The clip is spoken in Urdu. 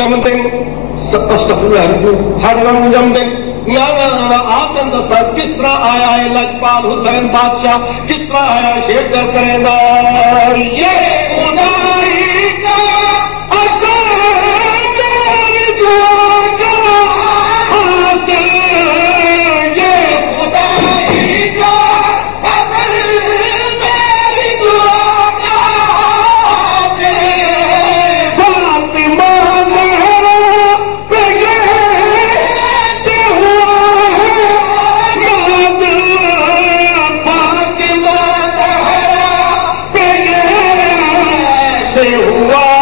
جمدے ہر رنگ جمدے آدم دسا کس طرح آیا ہے لجپال حسین بادشاہ، کس طرح آیا شیر در کرے گا ہوا